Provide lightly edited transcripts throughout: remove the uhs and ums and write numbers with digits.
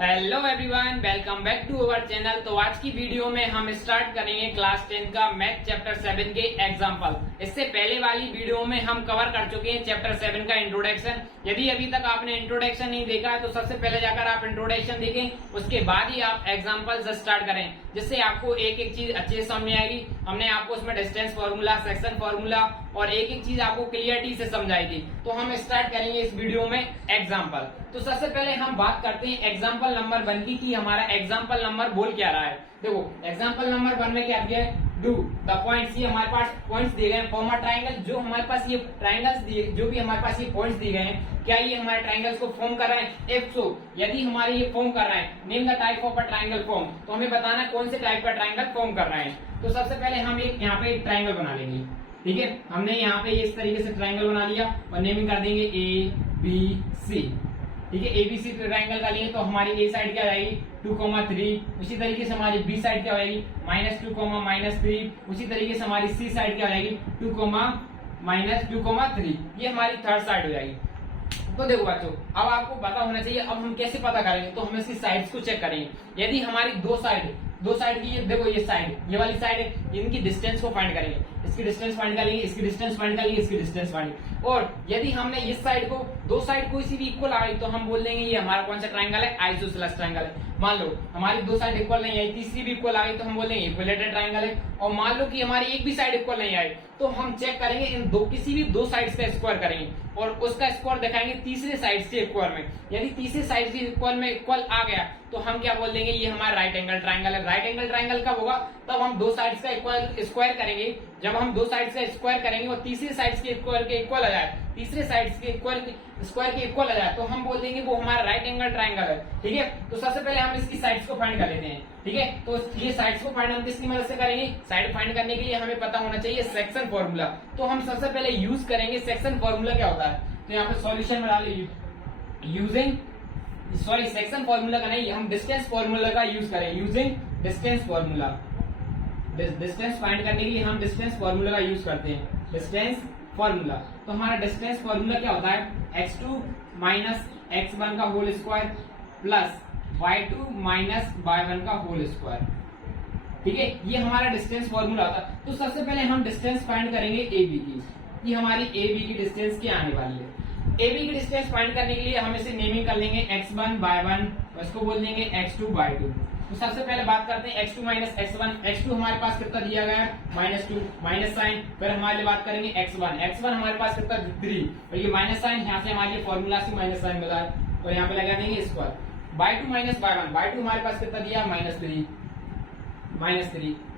Hello everyone, welcome back to our channel. तो आज की वीडियो में हम स्टार्ट करेंगे क्लास 10 का मैथ चैप्टर 7 के एग्जाम्पल। इससे पहले वाली वीडियो में हम कवर कर चुके हैं चैप्टर 7 का इंट्रोडक्शन। यदि अभी तक आपने इंट्रोडक्शन नहीं देखा है तो सबसे पहले जाकर आप इंट्रोडक्शन देखें, उसके बाद ही आप एग्जाम्पल स्टार्ट करें, जिससे आपको एक एक चीज अच्छे से समझ आएगी। हमने आपको उसमें डिस्टेंस फॉर्मूला, सेक्शन फॉर्मूला और एक एक चीज आपको क्लियरिटी से समझाई थी। तो हम स्टार्ट करेंगे इस वीडियो में एग्जाम्पल। तो सबसे पहले हम बात करते हैं एग्जाम्पल नंबर 1 की कि हमारा एग्जाम्पल नंबर बोल क्या रहा है। देखो एग्जाम्पल नंबर 1 में क्या दिया है, डू द पॉइंट्स। ये हमारे पास पॉइंट्स दिए गए हैं, फॉर्म अ ट्राइंगल। जो हमारे पास ये ट्राइंगल्स दिए, जो भी हमारे पास ये पॉइंट्स दिए गए हैं, क्या ये हमारे ट्राइंगल्स को फॉर्म कर रहे हैं? इफ सो, यदि हमारे ये फॉर्म कर रहे हैं, name the type of a triangle form. तो हमें बताना कौन से टाइप का ट्राइंगल फॉर्म कर रहे हैं। तो सबसे पहले हम एक यहाँ पे एक ट्राइंगल बना लेंगे। ठीक है, हमने यहाँ पे इस तरीके से ट्राइंगल बना लिया और नेमिंग कर देंगे ए बी सी। ठीक है, एबीसी ट्राइंगल का लिए तो हमारी ए साइड क्या जाएगी 2,3। उसी तरीके से हमारी बी साइड क्या हो जाएगी -2, -3। उसी तरीके से हमारी सी साइड क्या हो जाएगी 2, -2,3। ये हमारी थर्ड साइड हो जाएगी। तो देखो बच्चों, अब आपको पता होना चाहिए अब हम कैसे पता करेंगे। तो हम इसकी साइड्स को चेक करेंगे। यदि हमारी दो साइड की, ये देखो ये साइड, ये वाली साइड है, इनकी डिस्टेंस को फाइंड करेंगे। इसकी डिस्टेंस फाइंड करेंगे, इसकी डिस्टेंस फाइंड करेंगे, इसकी डिस्टेंस फाइंड। और यदि हमने इस साइड को, दो साइड कोई सी भी इक्वल आ गई तो हम बोल देंगे ये हमारा कौन सा ट्राइंगल है, आइसोसेलेस ट्राइंगल है। मान लो हमारी दो साइड इक्वल नहीं आई, तीसरी भी इक्वल आ गई तो हम बोलेंगे इक्विलेटरल ट्राइंगल है। और मान लो कि हमारी एक भी साइड इक्वल नहीं आई तो हम चेक करेंगे इन दो, किसी भी दो साइड्स का स्क्वायर करेंगे और उसका स्क्वायर दिखाएंगे तीसरे साइड के इक्वल में। यदि तीसरे साइड के इक्वल में इक्वल आ गया तो हम क्या बोल देंगे ये हमारा राइट एंगल ट्राइंगल है। राइट एंगल ट्राइंगल कब होगा, तब हम दो साइड्स का इक्वल स्क्वायर करेंगे। जब हम दो साइड्स का स्क्वायर करेंगे और तीसरे साइड्स के इक्वल आ जाए, तीसरे साइड्स के स्क्वायर के इक्वल आ जाए तो हम बोल देंगे वो हमारा राइट एंगल ट्राइंगल है। ठीक है, तो सबसे पहले हम इसकी साइड्स को फाइंड कर लेते हैं। ठीक है, तो ये साइड्स को फाइंड हम किसकी मदद से करेंगे, साइड फाइंड करने के लिए हमें पता होना चाहिए सेक्शन फॉर्मूला। तो हम सबसे पहले यूज करेंगे सेक्शन फॉर्मूला। क्या होता है, तो यहाँ पे सॉल्यूशन में डालिए यूजिंग, सॉरी सेक्शन फॉर्मूला का नहीं, हम डिस्टेंस फॉर्मूला का यूज करें, using distance formula. Distance find करने के लिए हम डिस्टेंस फॉर्मूला का यूज करते हैं, डिस्टेंस फॉर्मूला। तो हमारा डिस्टेंस फॉर्मूला क्या होता है, x2 - x1 का whole square plus y2 - y1 का होल स्क्वायर। ठीक है, ये हमारा डिस्टेंस फॉर्मूला होता है। तो सबसे पहले हम डिस्टेंस फाइंड करेंगे ए बी की। ये हमारी ए बी की डिस्टेंस क्या आने वाली है। ए बी की डिस्टेंस फाइंड करने के लिए हम इसे नेमिंग कर लेंगे x1 y1, उसको बोल देंगे x2 y2। तो सबसे पहले बात करते हैं x2 - x1। x2 हमारे पास कितना दिया गया है -2, माइनस साइन। फिर हमारे लिए बात करेंगे x1 हमारे पास कितना 3 और ये माइनस साइन, यहाँ से हमारे फॉर्मूला से माइनस साइन मिला है और यहाँ पे लगा देंगे स्क्वायर। y2 - y1, y2 हमारे पास कितना दिया -3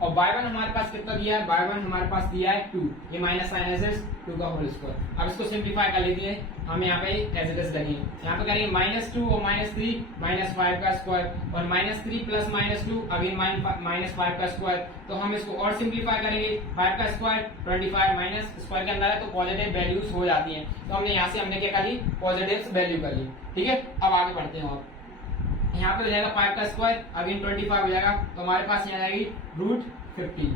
और y1 हमारे पास कितना दिया है, y1 हमारे पास दिया है 2। ये माइनस साइन है 2 का होल स्क्वायर। अब इसको सिंप्लीफाई कर लेते हैं हम, यहाँ पे एज इट इज लगेंगे। यहाँ पे करेंगे -2 और -3 -5 का स्क्वायर और -3 प्लस -2 अगेन -5 का स्क्वायर। तो हम इसको और सिंप्लीफाई करेंगे, 5 का स्क्वायर 25 माइनस स्क्वायर के अंदर है तो पॉजिटिव वैल्यूज हो जाती है। तो हमने यहाँ से हमने क्या कर ली, पॉजिटिव वैल्यू कर ली। ठीक है, अब आगे बढ़ते हैं। और यहाँ पे हो जाएगा 5 का स्क्वायर अगेन 25 हो जाएगा तो हमारे पास यहाँ जाएगी √50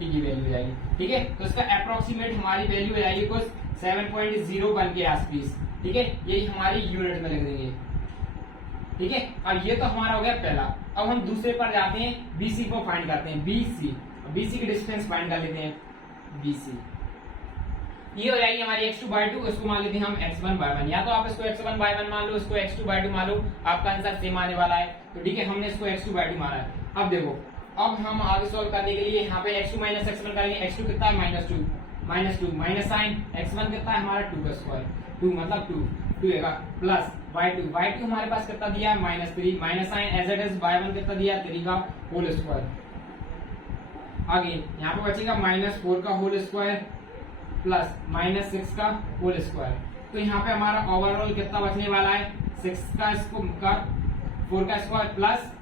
की वैल्यू हो जाएगी। ठीक है, तो इसका अप्रोक्सीमेट हमारी वैल्यू हो जाएगी कुछ 7.01 के आसपास। ठीक है, यही हमारी यूनिट में लिख देंगे। ठीक है, अब ये तो हमारा हो गया पहला। अब हम दूसरे पर जाते हैं, बीसी को फाइंड करते हैं। बीसी की डिस्टेंस फाइंड कर लेते हैं। बीसी ये हो जाएगी हमारी x2 by2, इसको मान लेते हैं हम x1 by1। या तो आप इसको x1 by1 मान लो, इसको x2 by2 मान लो, आपका आंसर सेम आने वाला है। तो ठीक है, हमने इसको x2 by2 माना है। अब देखो, अब हम आगे सॉल्व करने के लिए यहाँ पे x2 - x1 करेंगे। x2 कितना है -2 माइनस साइन, x1 कितना है हमारा 2 का स्क्वायर, 2 मतलब 2 है प्लस y2 हमारे पास कितना दिया है -3 minus sign as it is, y1 कितना दिया है 3 का होल स्क्वायर। आगे यहाँ पे बचेगा -4 का होल स्क्वायर प्लस -6 का होल स्क्वायर। तो यहाँ पे हमारा ओवरऑल कितना बचने वाला है 6 का 4 का स्क्वायर प्लस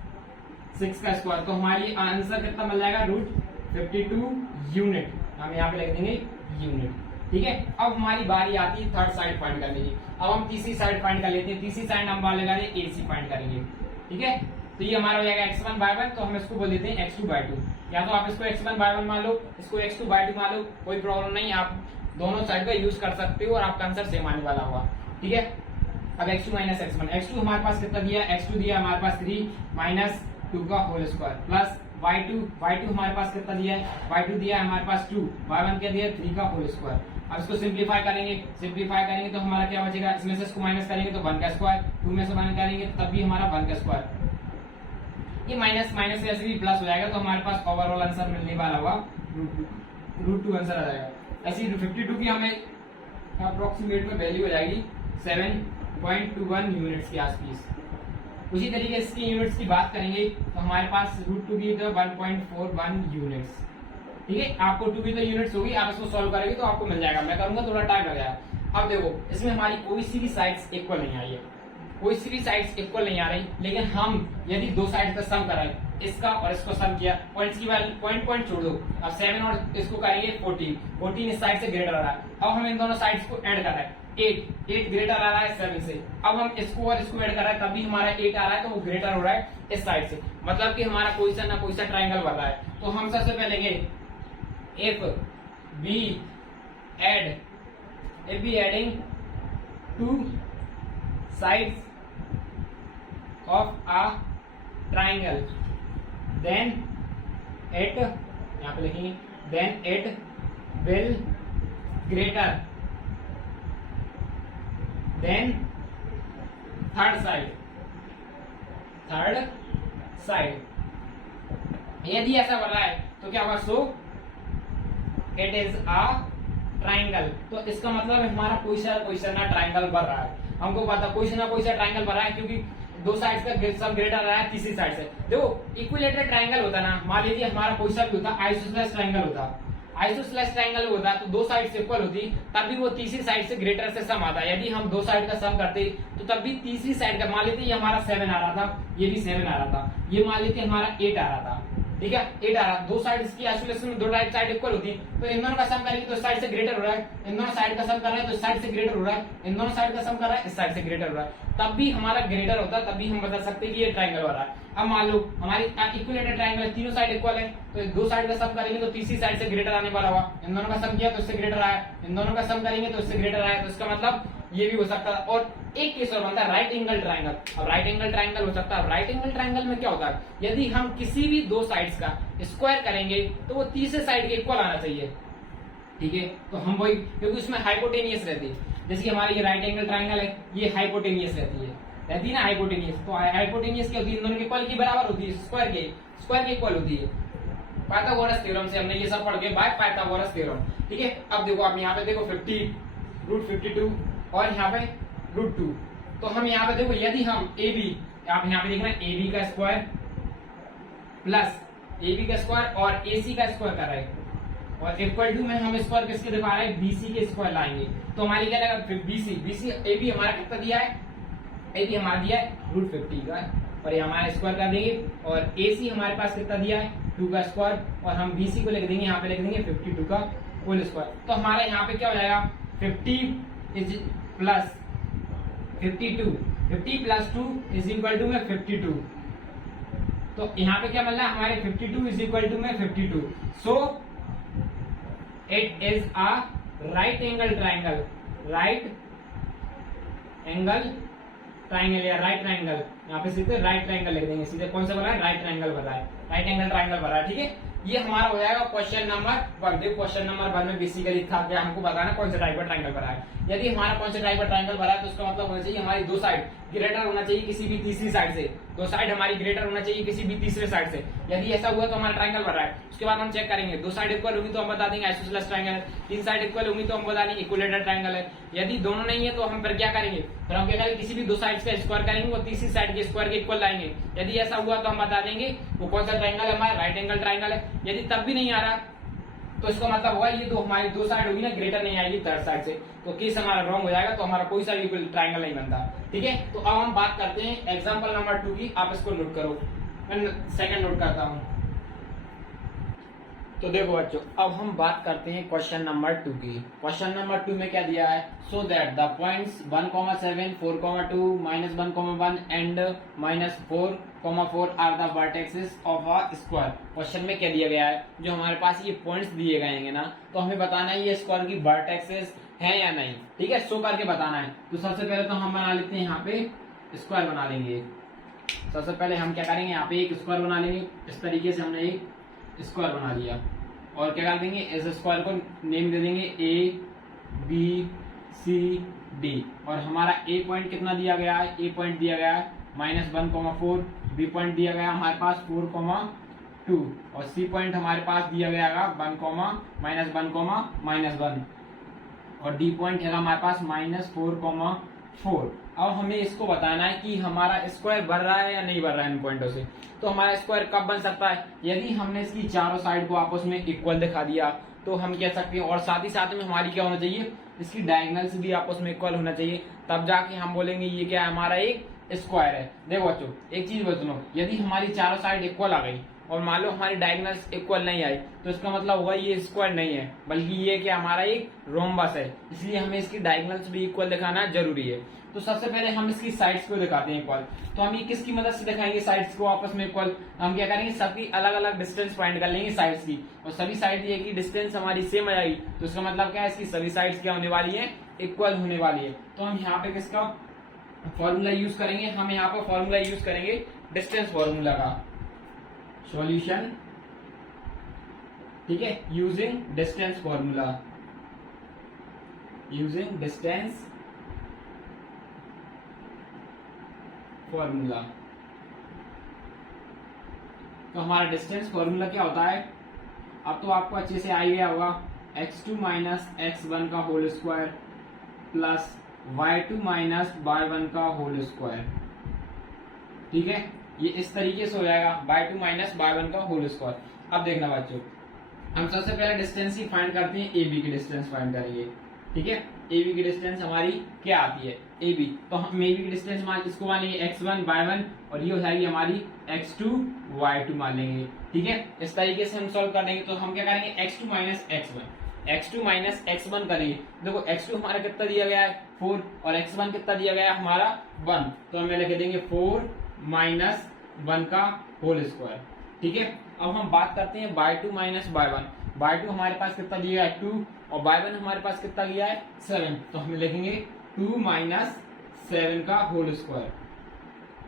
6 का स्क्वायर। तो हमारी आंसर कितना मिल जाएगा √52 यूनिट। हम यहाँ पे लिख देंगे यूनिट। ठीक है, अब हमारी बारी आती है थर्ड साइड फाइंड करने की। अब हम तीसरी साइड फाइंड कर लेते हैं। तीसरी साइड हम वाले AC फाइंड करेंगे। ठीक है, तो ये हमारा हो जाएगा x1 by1, तो हम इसको बोल देते हैं x2 by2। या तो आप इसको x1 by1 मान लो, इसको x2 by2 मान लो, कोई प्रॉब्लम नहीं, आप दोनों साइड का यूज कर सकते हो और आपका आंसर सेम आने वाला होगा। ठीक है, अब x2 माइनस x1, x2 हमारे पास कितना दिया, x2 दिया हमारे पास 3 माइनस 2 का होल स्क्वायर प्लस y2 हमारे पास कितना दिया है, y2 दिया है हमारे पास 2, y1 क्या दिया है 3 का होल स्क्वायर। अब इसको सिंप्लीफाई करेंगे तो हमारा क्या बचेगा, इसमें से इसको माइनस करेंगे तो 1 का स्क्वायर, 2 में से माइनस करेंगे तब भी हमारा 1 का स्क्वायर। ये माइनस माइनस से ऐसे भी प्लस हो जाएगा तो हमारे पास ओवरऑल आंसर मिलने वाला होगा √2 आंसर आ जाएगा। ऐसी 52 की हमें अप्रोक्सीमेट में वैल्यू हो जाएगी 7.21 यूनिट्स के आसपास। उसी तरीके से इसकी यूनिट्स की बात करेंगे तो हमारे पास √2 की तो 1.41 यूनिट्स। ठीक है, आपको 2 की तो यूनिट्स होगी, आप इसको सॉल्व करेंगे तो आपको मिल जाएगा। मैं करूंगा थोड़ा टाइम लगेगा। अब देखो इसमें हमारी कोई सी भी साइड्स इक्वल नहीं आई है, कोई सी भी साइड्स इक्वल नहीं आ रही, लेकिन हम यदि दो साइड का सम कराएं, इसका और इसको सम किया, पॉइंट्स की वैल्यू पॉइंट छोड़ दो, अब 7 और इसको करेंगे 14 इस साइड से ग्रेटर आ रहा है। अब हम इन दोनों साइड्स को ऐड कर रहे हैं, 8 ग्रेटर आ रहा है 7 से। अब हम इसको और इसको ऐड कर रहे हैं तब भी हमारा 8 आ रहा है, तो वो ग्रेटर हो रहा है इस साइड से, मतलब कि हमारा कोई सा ना कोई सा ट्राइंगल बन रहा है। तो हम सबसे पहले if we adding two sides of a triangle, then it यहाँ पे लिखेंगे then it will greater than third side। यदि ऐसा बन रहा है तो क्या होगा, so it is a triangle. तो इसका मतलब हमारा कोई सा ना ट्राइंगल बन रहा है। हमको पता कोई सा ट्राइंगल बन रहा है, क्योंकि दो साइड का सब ग्रेटर आ रहा है तीसरी साइड से। देखो इक्विलेटरल ट्राइंगल होता ना, मान लीजिए हमारा कोई सा भी होता, आइसोसेलेस ट्राइंगल होता तो दो साइड से इक्वल होती, तब भी वो तीसरी साइड से ग्रेटर से सम आता। यदि हम दो साइड का सम करते तो तब भी तीसरी साइड का, मान लीजिए ये हमारा 7 आ रहा था, ये भी 7 आ रहा था, ये मान लीजिए हमारा 8 आ रहा था, ठीक है 8 आ रहा, दो साइड की आइसोलेशन में दो राइट साइड इक्वल होती, तो इन दोनों का सम करेंगे तो इस साइड से ग्रेटर हो रहा है, इन दोनों साइड का सम कर रहे हैं तो इस साइड से ग्रेटर हो रहा है, इन दोनों साइड का सम कर रहा है इस साइड से ग्रेटर हो रहा है, तब भी हमारा ग्रेटर होता, तब भी हम बता सकते हैं कि ये ट्राइंगल हो रहा है। अब मान लो हमारी इक्विलेटरल ट्राइंगल है, तीनों साइड इक्वल है, तो दो साइड का सम करेंगे तो तीसरी साइड से ग्रेटर आने वाला हुआ, इन दोनों का सम किया तो इससे ग्रेटर आया, इन दोनों का सम करेंगे तो इससे ग्रेटर आया, तो इसका मतलब ये भी हो सकता है। और एक केस और बनता है राइट एंगल ट्राइंगल। अब राइट एंगल ट्राइंगल हो सकता है, राइट एंगल ट्राइंगल में क्या होता है, यदि हम किसी भी दो साइड्स का स्क्वायर करेंगे तो वो तीसरे साइड के इक्वल आना चाहिए, ठीक है। तो हम वही, क्योंकि उसमें हाइपोटेनियस रहती है, जैसे कि हमारी ये राइट एंगल ट्राइंगल है, ये हाइपोटेनियस रहती है ना हाइपोटेनियस। तो हाइपोटेनियस क्या होती है, इन दोनों के इक्वल की बराबर होती है, स्क्वायर के इक्वल होती है। पाइथागोरस थ्योरम से हमने ये सब पढ़ के, बाय पाइथागोरस थ्योरम, ठीक है। अब देखो आप यहाँ पे देखो 50 √52 और यहाँ पे √2, तो हम यहाँ पे देखो यदि हम AB, आप यहाँ पे देख रहे हैं AB का स्क्वायर प्लस AB का स्क्वायर और AC का स्क्वायर कर रहे हैं, और इक्वल टू में हम स्क्वायर किसके दिखा रहे हैं, BC के स्क्वायर लाएंगे, तो हमारी क्या लगेगा BC AB हमारा कितना दिया है, AB हमारा दिया है √50 का, और ये हमारा स्क्वायर कर देंगे, और AC हमारे पास कितना दिया है 2 का स्क्वायर, और हम BC को लिख देंगे, यहाँ पे लिख देंगे 52 का होल स्क्वायर। तो हमारे यहाँ पे क्या हो जाएगा 50 plus 52, 50 plus 2 is equal to में 52। तो यहाँ पे क्या मिल रहा है हमारे 52 इज इक्वल टू में 52। So it is a right angle triangle, या राइट ट्राइंगल, यहाँ पे सीधे राइट ट्राइंगल लिख देंगे, सीधे कौन सा बना है, राइट ट्राइंगल बना है, राइट एंगल ट्राइंगल बना है, ठीक है। ये हमारा हो जाएगा क्वेश्चन नंबर 1। देखो क्वेश्चन नंबर 1 में बेसिकली था कि हमको बताना कौन सा टाइप का ट्राइंगल बना है। यदि हमारा कौन सा टाइप का ट्राइंगल बना है तो उसका मतलब होना चाहिए हमारी दो साइड ग्रेटर होना चाहिए किसी भी तीसरी साइड से, दो साइड हमारी ग्रेटर होना चाहिए किसी भी तीसरे साइड से। यदि ऐसा हुआ तो हमारा ट्राइंगल बन रहा है। उसके बाद हम चेक करेंगे, दो साइड इक्वल होगी तो हम बता देंगे आइसोसेलेस ट्राइंगल है, तीन साइड इक्वल होगी तो हम बता देंगे इक्विलेटरल ट्राइंगल है। यदि दोनों नहीं है तो हम फिर क्या करेंगे, फिर हम क्या करेंगे, किसी भी दो साइड का स्क्वायर करेंगे, वो तीसरी साइड के स्क्वायर के इक्वल लाएंगे। यदि ऐसा हुआ तो हम बता देंगे वो कौन सा ट्राइंगल है, हमारा राइट एंगल ट्राइंगल है। यदि तब भी नहीं आ रहा तो इसका मतलब होगा ये दो हमारी दो साइड होगी ना, ग्रेटर नहीं आएगी थर्ड साइड से, तो केस हमारा रॉन्ग हो जाएगा, तो हमारा कोई सा भी ट्राइंगल नहीं बनता, ठीक है। तो अब हम बात करते हैं एग्जांपल नंबर 2 की, आप इसको नोट करो, मैं सेकंड नोट करता हूं। तो देखो बच्चों, अब हम बात करते हैं क्वेश्चन नंबर 2 की। क्वेश्चन नंबर 2 में क्या दिया है, so that the points 1,7, 4,2, -1,1 and -4,4 are the vertexes of a square. Question में क्या दिया गया है, जो हमारे पास ये पॉइंट्स दिए गए हैं ना, तो हमें बताना है ये स्क्वायर की वर्टेक्सेस है या नहीं, ठीक है, शो करके बताना है। तो सबसे पहले तो हम बना लेते हैं यहाँ पे स्क्वायर बना लेंगे। सबसे पहले हम क्या करेंगे, यहाँ पे एक स्क्वायर बना लेंगे। इस तरीके से हमने एक स्क्वायर बना लिया और क्या कर देंगे, इस स्क्वायर को नेम दे देंगे ए बी सी डी। और हमारा ए पॉइंट कितना दिया गया है, ए पॉइंट दिया गया है -1,4, बी पॉइंट दिया गया हमारे पास 4,2 और सी पॉइंट हमारे पास दिया गया है 1,-1,-1 और डी पॉइंट है हमारे पास -4,4। अब हमें इसको बताना है कि हमारा स्क्वायर बढ़ रहा है या नहीं बढ़ रहा है इन पॉइंटों से। तो हमारा स्क्वायर कब बन सकता है, यदि हमने इसकी चारों साइड को आपस में इक्वल दिखा दिया तो हम कह सकते हैं। और साथ ही साथ में हमारी क्या होना चाहिए, इसकी डायगोनल्स भी आपस में इक्वल होना चाहिए, तब जाके हम बोलेंगे ये क्या है, हमारा एक स्क्वायर है। देखो बच्चों एक चीज बच्चों, यदि हमारी चारों साइड इक्वल आ गई और मान लो हमारी डायगोनल्स इक्वल नहीं आई तो इसका मतलब होगा ये स्क्वायर नहीं है, बल्कि ये क्या हमारा एक रोम्बस है। इसलिए हमें इसकी डायगोनल्स भी इक्वल दिखाना जरूरी है। तो सबसे पहले हम इसकी साइड्स को दिखाते हैं इक्वल। तो हम ये किसकी मदद से दिखाएंगे साइड्स को आपस में इक्वल, हम क्या करेंगे, सबकी अलग अलग डिस्टेंस फाइंड कर लेंगे साइड्स की, और सभी साइड ये की डिस्टेंस हमारी सेम आएगी तो इसका मतलब क्या है, इसकी सभी साइड्स क्या होने वाली है, इक्वल होने वाली है। तो हम यहाँ पे किसका फॉर्मूला यूज करेंगे, हम यहाँ पर फॉर्मूला यूज करेंगे डिस्टेंस फॉर्मूला का, सॉल्यूशन, ठीक है, using distance formula, using distance formula. तो हमारा डिस्टेंस फॉर्मूला क्या होता है, अब तो आपको अच्छे से आ ही गया होगा, x2 - x1 का whole square plus y2 - y1 का होल स्क्वायर, ठीक है, ये इस तरीके से हो जाएगा y2 - y1 का होल स्क्वायर। अब देखना बच्चों, हम सबसे पहले डिस्टेंस ही फाइंड करते हैं, ए बी की डिस्टेंस फाइंड करेंगे, ठीक है। ए बी की डिस्टेंस हमारी क्या आती है, ए बी, तो हम ए बी की डिस्टेंस मान इसको मान लेंगे x1 y1 और ये हो जाएगी हमारी x2 y2 मान लेंगे, ठीक है। इस तरीके से हम सॉल्व कर देंगे। तो हम क्या करेंगे, x2 - x1 करेंगे। देखो x2 हमारा कितना दिया गया है 4 और x1 कितना दिया गया है हमारा 1, तो हम लिख देंगे 4 - 1 का होल स्क्वायर, ठीक है। अब हम बात करते हैं y2 - y1। y2 हमारे पास कितना दिया है 2 और y1 हमारे पास कितना दिया है 7, तो हम लिखेंगे 2 - 7 का होल स्क्वायर,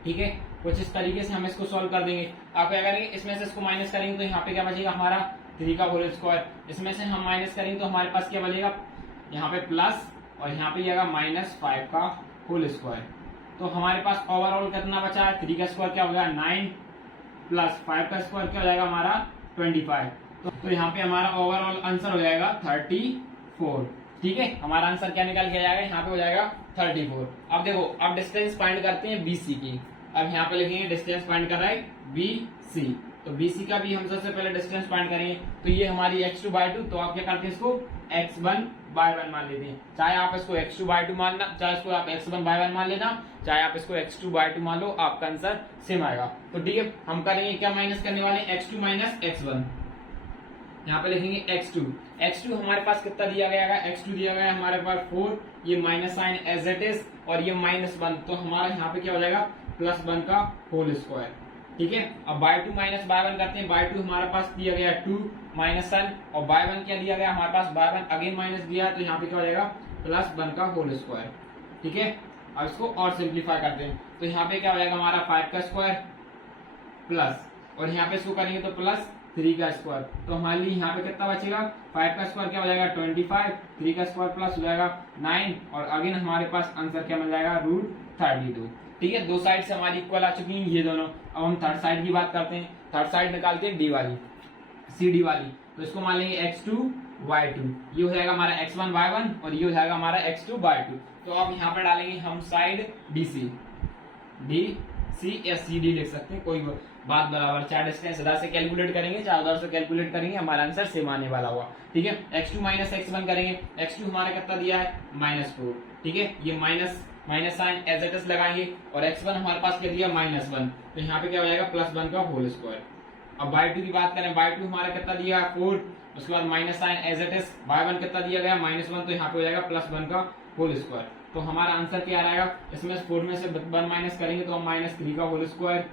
ठीक है। कुछ इस तरीके से हम इसको सॉल्व कर देंगे। आप क्या करेंगे, इसमें से इसको माइनस करेंगे तो यहाँ पे क्या बचेगा हमारा 3 का होल स्क्वायर, इसमें से हम माइनस करेंगे तो हमारे पास क्या बचेगा, यहाँ पे प्लस और यहाँ पे आएगा -5 का होल स्क्वायर। तो हमारे पास ओवरऑल कितना बचा है, 3 का स्क्वायर क्या हो गया 9 प्लस 5 का स्क्वायर क्या हो जाएगा हमारा 25। तो यहाँ पे हमारा ओवरऑल आंसर हो जाएगा 34, ठीक है। हमारा आंसर क्या निकल के जाएगा, यहाँ पे हो जाएगा 34। अब देखो, अब डिस्टेंस फाइंड करते हैं BC की। अब यहाँ पे लिखेंगे डिस्टेंस फाइंड कर रहा है BC, तो BC का भी हम सबसे पहले डिस्टेंस फाइंड करेंगे। तो ये हमारी x2 by 2, तो आप क्या करते हैं, इसको x1 by 1 मान लेते हैं। चाहे आप इसको x2 by 2 मानना, चाहे इसको आप x1 by 1 मान लेना, चाहे आप इसको x2 by 2 मान लो, आपका आंसर सेम आएगा। तो ठीक है, हम करेंगे क्या, माइनस करने वाले x2 - x1। यहाँ पे लिखेंगे x2 हमारे पास कितना दिया गया है, x2 दिया गया है हमारे पास 4, ये minus sign as it is और ये -1, तो हमारा यहाँ पे क्या हो जाएगा +1 का होल स्क्वायर, ठीक है। अब by2 - by1 करते हैं। by2 हमारे पास दिया गया 2 -1 और by1 क्या दिया गया हमारे पास by1 अगेन माइनस दिया, तो यहाँ पे क्या हो जाएगा +1 का होल स्क्वायर, ठीक है। अब इसको और सिंप्लीफाई करते हैं। तो यहाँ पे क्या हो जाएगा हमारा 5 का स्क्वायर प्लस, और यहाँ पे इसको करेंगे तो +3 का स्क्वायर, तो हमारे लिए यहाँ पे कितना बचेगा, 5 का स्क्वायर क्या हो जाएगा 25, 3 का स्क्वायर प्लस हो जाएगा 9 और अगेन हमारे पास आंसर क्या मिल जाएगा √32, ठीक है। दो साइड से हमारी इक्वल आ चुकी हैं ये दोनों। अब हम थर्ड साइड की बात करते हैं। थर्ड साइड निकालते हैं डी वाली, CD वाली। तो इसको मान लेंगे x2 y2, ये हो जाएगा हमारा x1 y1 और ये हो जाएगा हमारा x2 y2। तो अब यहाँ पर डालेंगे हम साइड DC या CD लिख सकते हैं, कोई बात बराबर। चाहे डिस्टेंस इधर से कैलकुलेट करेंगे चाहे उधर से कैलकुलेट करेंगे, हमारा आंसर सेम आने वाला हुआ, ठीक है। x2 - x1 करेंगे। x2 हमारा कितना दिया है -4, ठीक है, ये minus sign as it is लगाएंगे और x1 हमारे पास क्या दिया -1, तो यहाँ पे क्या हो जाएगा +1 का होल स्क्वायर। अब y2 की बात करें, y2 हमारा कितना दिया है 4, उसके बाद minus sign as it is, y1 कितना दिया गया -1, तो यहाँ पे हो जाएगा +1 का होल स्क्वायर। तो हमारा आंसर क्या रहेगा, इसमें 4 में से 1 माइनस करेंगे तो हम -3 का होल स्क्वायर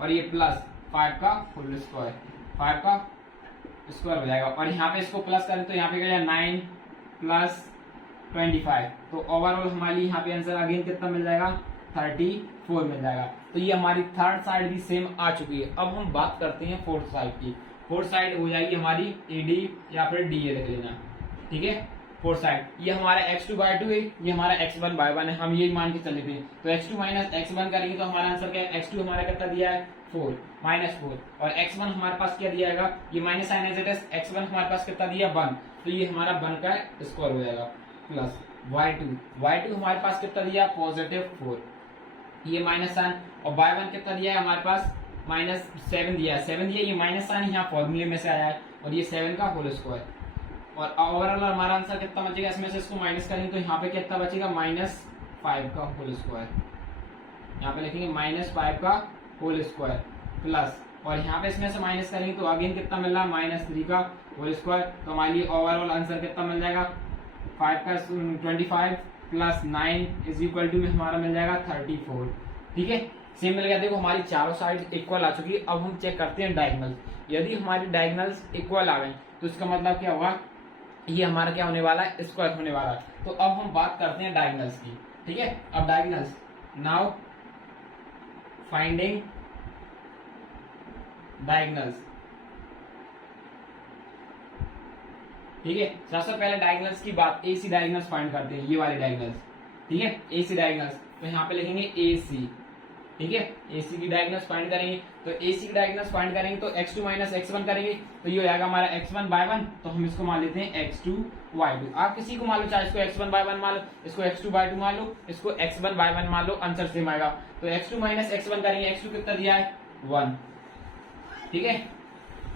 और ये +5 का होल स्क्वायर, 5 का स्क्वायर हो जाएगा। और यहाँ पे इसको प्लस करें तो यहाँ पे क्या 9 प्लस 25। तो ओवरऑल हमारी यहाँ पे आंसर अगेन कितना मिल जाएगा, 34 मिल जाएगा। तो ये हमारी थर्ड साइड भी सेम आ चुकी है। अब हम बात करते हैं फोर्थ साइड की। फोर्थ साइड हो जाएगी हमारी AD या फिर DA लिख लेना, ठीक है। फोर्थ साइड ये हमारा x2/2 है, ये हमारा x1/1 है, हम यही मान के चले थे। तो x2 माइनस x1 करेंगे तो हमारा आंसर क्या है, x2 हमारा कितना दिया है 4 -4, और x1 हमारे पास क्या दिया जाएगा, ये minus sign as it is, x1 हमारे पास कितना दिया 1, तो ये हमारा 1 का स्क्वायर हो जाएगा, प्लस y2 हमारे पास कितना दिया +4, ये माइनस साइन, और y1 कितना दिया है हमारे पास -7 दिया है, 7 दिया, ये माइनस साइन यहाँ फॉर्मूले में से आया है, और ये 7 का होल स्क्वायर। और ओवरऑल हमारा आंसर कितना बचेगा, इसमें से इसको माइनस करेंगे तो यहाँ पे कितना बचेगा -5 का होल स्क्वायर, यहाँ पे लिखेंगे -5 का होल स्क्वायर प्लस, और यहाँ पे इसमें से माइनस करेंगे तो अगेन कितना मिल रहा है -3 का होल स्क्वायर। तो हमारे लिए ओवरऑल आंसर कितना मिल जाएगा, 5 का 25 प्लस 9 इज इक्वल टू में हमारा मिल जाएगा 34, ठीक है। सेम मिल गया। देखो हमारी चारों साइड इक्वल आ चुकी है। अब हम चेक करते हैं डायगोनल। यदि हमारी डायगोनल्स इक्वल आ गए तो इसका मतलब क्या होगा, ये हमारा क्या होने वाला है, स्क्वायर होने वाला है। तो अब हम बात करते हैं डायगोनल्स की, ठीक है। अब डायगोनल्स, नाउ फाइंडिंग डायगोनल्स, ठीक है। सबसे पहले डायगोनल्स की बात, AC डायगोनल्स फाइंड करते हैं, ये वाले डायगोनल्स, ठीक है। AC डायगोनल्स, तो यहाँ पे लिखेंगे AC, ठीक है। AC की डायगोनल्स फाइंड करेंगे, तो AC की डायगोनल्स फाइंड करेंगे तो x2 माइनस x1 करेंगे, तो ये हो जाएगा हमारा x1/1, तो हम इसको मान लेते हैं x2/2। आप किसी को मान लो, चाहे इसको x1/1 मान लो, इसको x2/2 मान लो, इसको x1/1 मान लो, आंसर सेम आएगा। तो x2 माइनस x1 करेंगे, x2 कितना दिया है 1, ठीक है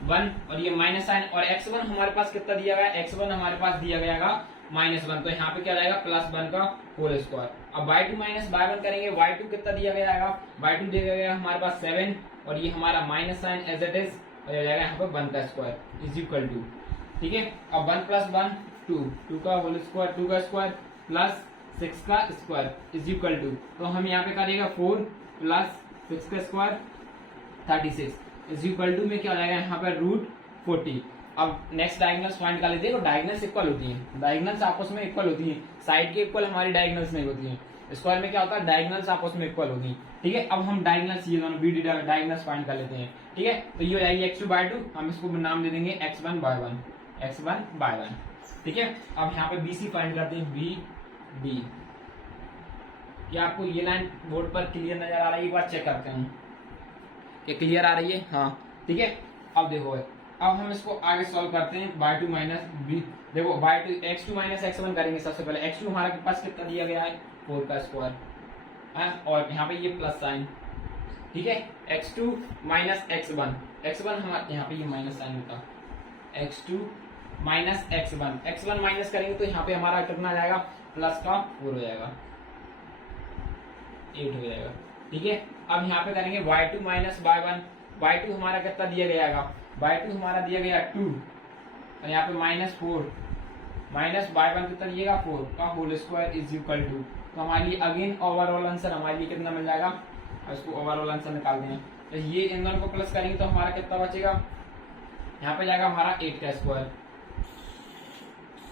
1, और ये माइनस साइन, और x1 हमारे पास कितना दिया गया, x1 हमारे पास दिया गया -1, तो यहाँ पे क्या जाएगा +1 का होल स्क्वायर। अब y2 माइनस y1 करेंगे, y2 कितना दिया गया है, y2 दिया गया हमारे पास 7, और ये हमारा minus sign as it is हो जाएगा यहाँ पे 1 का स्क्वायर इज इक्वल टू, ठीक है। अब 1 + 1 2 का होल स्क्वायर, 2 का स्क्वायर प्लस 6 का स्क्वायर इज इक्वल टू, तो हम यहाँ पे करेगा 4 + 6 का स्क्वायर 36 इज इक्वल टू में क्या हो जाएगा यहाँ पे √40। अब नेक्स्ट डायगोनल्स फाइंड कर लेते हैं। डायगोनल्स इक्वल होती हैं, डायगोनल्स आपस में इक्वल होती हैं, साइड के इक्वल हमारी डायगोनल्स नहीं होती हैं। स्क्वायर में क्या होता है, डायगोनल्स आपस में इक्वल होती हैं, ठीक है। अब हम डायगोनल्स, ये दोनों BD डायगोनल्स फाइंड कर लेते हैं, ठीक है। तो ये हो जाएगी x2/2, हम इसको नाम दे देंगे x1/1, ठीक है। अब यहाँ पे BC फाइंड करते हैं, BD। क्या आपको ये लाइन बोर्ड पर क्लियर नजर आ रहा है, एक बार चेक करते हैं कि क्लियर आ रही है, हाँ, ठीक है। अब देखो, अब हम इसको आगे सॉल्व करते हैं, y2 माइनस b, देखो x2 माइनस x1 करेंगे। सबसे पहले x2 हमारे पास कितना दिया गया है 4 का स्क्वायर, और यहाँ पे ये प्लस साइन, ठीक है। x2 माइनस x1 हमारे यहाँ पे ये माइनस साइन होता, x2 माइनस x1 माइनस करेंगे तो यहाँ पे हमारा कितना आ जाएगा, प्लस का 4 हो जाएगा, 8 हो जाएगा, ठीक है। अब यहाँ पे करेंगे y2 माइनस y2 हमारा कितना दिया गया है, y2 हमारा दिया गया 2, और यहाँ पे -4 माइनस y1 कितना दिएगा 4 का whole square is equal to, तो हमारे लिए अगेन ओवरऑल आंसर हमारे लिए कितना मिल जाएगा, इसको ओवरऑल आंसर निकालते हैं। तो ये इन दोनों को प्लस करेंगे तो हमारा कितना बचेगा, यहाँ पे जाएगा हमारा 8 का स्क्वायर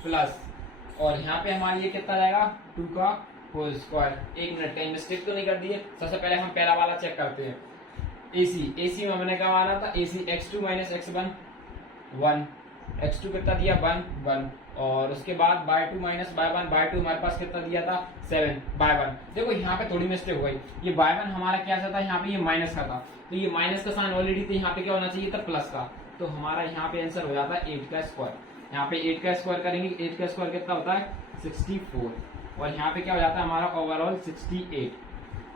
प्लस, और यहाँ पे हमारे लिए कितना जाएगा 2 का होल स्क्वायर। 1 मिनट, कहीं मिस्टेक तो नहीं कर दी है। सबसे पहले हम पहला वाला चेक करते हैं, AC में हमने क्या माना था, AC x2 minus x1 1, x2 कितना दिया 1, और उसके बाद y2 माइनस y1 हमारे पास कितना दिया था 7/1। देखो यहाँ पे थोड़ी मिस्टेक हो गई, ये y1 हमारा क्या था, यहाँ पे ये माइनस का था, तो ये माइनस का साइन ऑलरेडी था, यहाँ पे क्या होना चाहिए था प्लस का, तो हमारा यहाँ पे आंसर हो जाता है 8 का स्क्वायर। यहाँ पे 8 का स्क्वायर करेंगे, 8 का स्क्वायर कितना होता है 64, और यहाँ पे क्या हो जाता है हमारा ओवरऑल 68,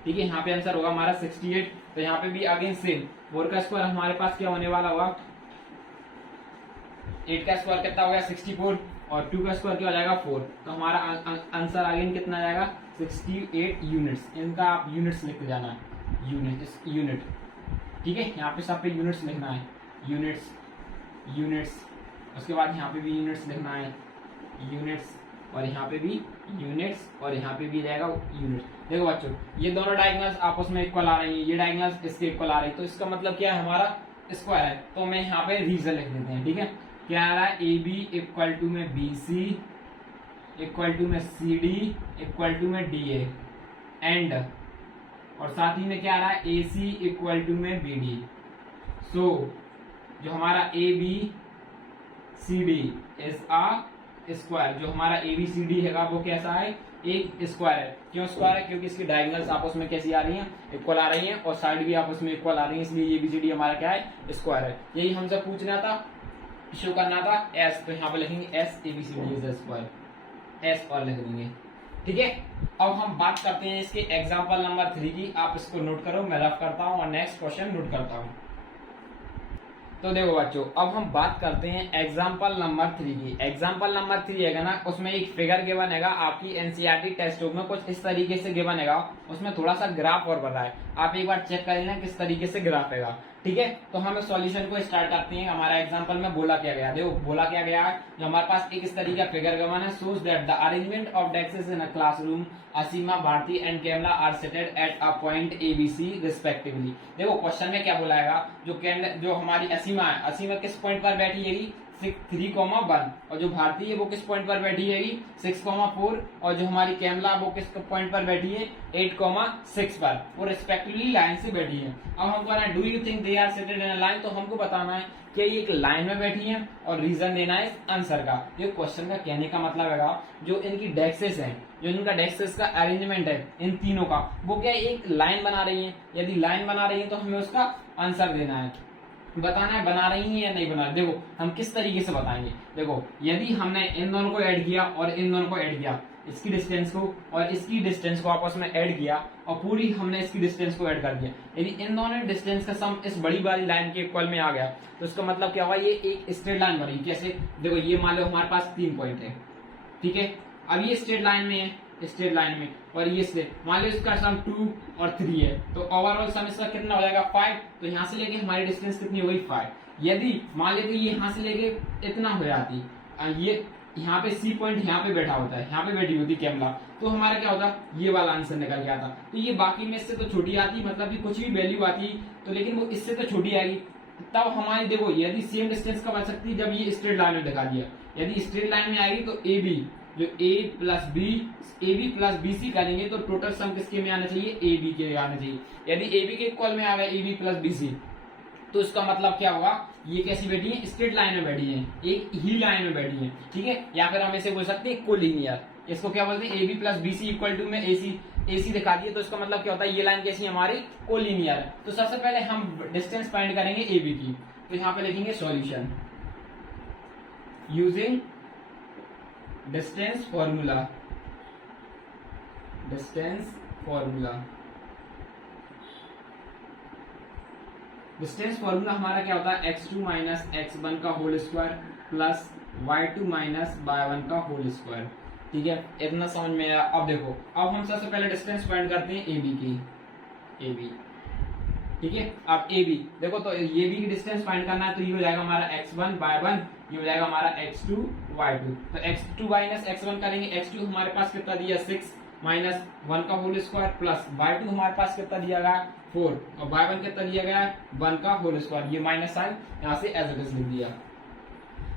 ठीक है। यहाँ पे आंसर होगा हमारा 68। तो यहाँ पे भी अगेन सेम 4 का स्क्वायर हमारे पास क्या होने वाला होगा, 8 का स्क्वायर कितना हो गया 64, और 2 का स्क्वायर क्या हो जाएगा 4, तो हमारा आंसर अगेन कितना जाएगा 68 यूनिट्स। इनका आप यूनिट्स लिख जाना है, यूनिट, ठीक है। यहाँ पे सब पे यूनिट्स लिखना है, यूनिट्स, उसके बाद यहाँ पे भी यूनिट्स लिखना है, यूनिट्स, और यहाँ पे भी यूनिट्स, और यहाँ पे भी जाएगा यूनिट्स। देखो बच्चों, ये दोनों डायगोनल्स आपस में इक्वल आ रही है, ये डायगोनल्स इसके इक्वल आ रही है, तो इसका मतलब क्या है, हमारा स्क्वायर है। तो मैं यहाँ पे रीजन लिख देते हैं, ठीक है। क्या आ रहा है, AB इक्वल टू में BC इक्वल टू में सी डी इक्वल टू में डी ए एंड, और साथ ही में क्या आ रहा है, ए सी इक्वल टू में बी डी। सो जो हमारा A B C D is a square, जो हमारा ए बी सी डी है वो कैसा है, एक स्क्वायर है। क्यों स्क्वायर है, क्योंकि इसकी डायगोनल्स आपस में कैसी आ रही हैं, इक्वल आ रही हैं, और साइड भी आपस में इक्वल आ रही हैं, इसलिए एबीसीडी हमारा क्या है, स्क्वायर है। यही हमसे पूछना था, शो करना था एस, तो यहाँ पे लिखेंगे as ABCD is square, as और लिख देंगे। ठीक है, अब हम बात करते हैं इसके एग्जाम्पल नंबर 3 की। आप इसको नोट करो, मैं रफ करता हूँ और नेक्स्ट क्वेश्चन नोट करता हूँ। तो देखो बच्चों, अब हम बात करते हैं एग्जाम्पल नंबर 3 की। एग्जाम्पल नंबर 3 है ना, उसमें एक फिगर गिवन हैगा, आपकी एनसीईआरटी टेस्ट बुक में कुछ इस तरीके से गिवन हैगा, उसमें थोड़ा सा ग्राफ और बना है, आप एक बार चेक कर लेना किस तरीके से ग्राफ हैगा। ठीक है, तो हम सॉल्यूशन को स्टार्ट करते हैं। हमारा एग्जाम्पल में बोला क्या गया, देखो बोला क्या गया है, जो हमारे पास एक इस तरीके का फिगर गिवन है, shows that the arrangement of desks in a classroom, Aseema, Bharti and Camella are seated at a point ABC respectively. देखो क्वेश्चन में क्या बोला है, जो हमारी असीमा है, असीमा किस पॉइंट पर बैठी है, 3,1, और जो भारती है वो किस पॉइंट पर बैठी है, 6,4, और जो हमारी कैमला वो किस पॉइंट पर बैठी है, 8,6 पर, वो रिस्पेक्टिवली लाइन से बैठी है। अब हमको ना, do you think they are seated in a line, तो हमको बताना है कि ये एक लाइन में बैठी है और रीजन देना है आंसर का। ये क्वेश्चन का कहने का मतलब है जो इनकी डेस्केस हैं, जो इनका डेस्केस का अरेंजमेंट है इन तीनों का, वो क्या एक लाइन बना रही है। यदि लाइन बना रही है तो हमें उसका आंसर देना है, बताना है बना रही है या नहीं बना रही। देखो हम किस तरीके से बताएंगे, देखो यदि हमने इन दोनों को ऐड किया और इन दोनों को ऐड किया, इसकी डिस्टेंस को और इसकी डिस्टेंस को आपस में ऐड किया, और पूरी हमने इसकी डिस्टेंस को ऐड कर दिया, यदि इन दोनों डिस्टेंस का सम इस बड़ी वाली लाइन के इक्वल में आ गया, तो इसका मतलब क्या हुआ, ये एक स्ट्रेट लाइन बनी। कैसे, देखो ये मान लो हमारे पास 3 पॉइंट है, ठीक है, अब ये स्ट्रेट लाइन में है, स्ट्रेट लाइन में, और ये स्ट्रेट, मान लो इसका सम 2 और 3 है, तो ओवरऑल सम इसका कितना हो जाएगा, 5। तो यहाँ से लेके हमारी डिस्टेंस कितनी हो गई, 5। यदि मान लेते ये यहाँ से लेके इतना हो जाती, ये यहाँ पे सी पॉइंट यहाँ पे बैठा होता है, यहाँ पे बैठी होती कैमरा, तो हमारा क्या होता, ये वाला आंसर निकल गया था। तो ये बाकी में इससे तो छोटी आती, मतलब कि कुछ भी वैल्यू आती तो, लेकिन वो इससे तो छोटी आएगी। तब हमारी देखो, यदि सेम डिस्टेंस कब आ सकती है, जब ये स्ट्रेट लाइन में दिखा दिया। यदि स्ट्रेट लाइन में आएगी तो ए बी, जो ए प्लस बी सी करेंगे तो टोटल सम किसके में आना चाहिए, ए बी के आना चाहिए। यदि ए बी के इक्वल में आ गया A B plus B C, तो इसका मतलब क्या होगा, ये कैसी बैठी है, स्ट्रेट लाइन में बैठी है, एक ही लाइन में बैठी है। ठीक है, या फिर हम ऐसे बोल सकते हैं कोलिनियर, इसको क्या बोलते हैं, A B plus B C equal to में ए सी दिखा दिए, तो इसका मतलब क्या होता है, ये लाइन कैसी हमारी कोलिनियर है। तो सबसे पहले हम डिस्टेंस फाइंड करेंगे ए बी की, तो यहाँ पे लिखेंगे solution using distance formula. Distance formula हमारा क्या होता है, x2 माइनस x1 का whole square plus y2 minus y1 का होल स्क्वायर। ठीक है, इतना समझ में आया। अब देखो, अब हम सबसे पहले डिस्टेंस फाइंड करते हैं AB की, AB। ठीक है, अब AB देखो, तो ये भी डिस्टेंस फाइंड करना है, तो ये हो जाएगा हमारा x1 y1, ये हो जाएगा हमारा x2 y2। तो x2 माइनस x1 करेंगे, x2 हमारे पास कितना दिया, 6 माइनस 1 का होल स्क्वायर प्लस y2 हमारे पास कितना दिया गया, 4, और y1 कितना दिया गया, 1 का होल स्क्वायर। ये माइनस साइन यहाँ से एज इट इज लिख दिया।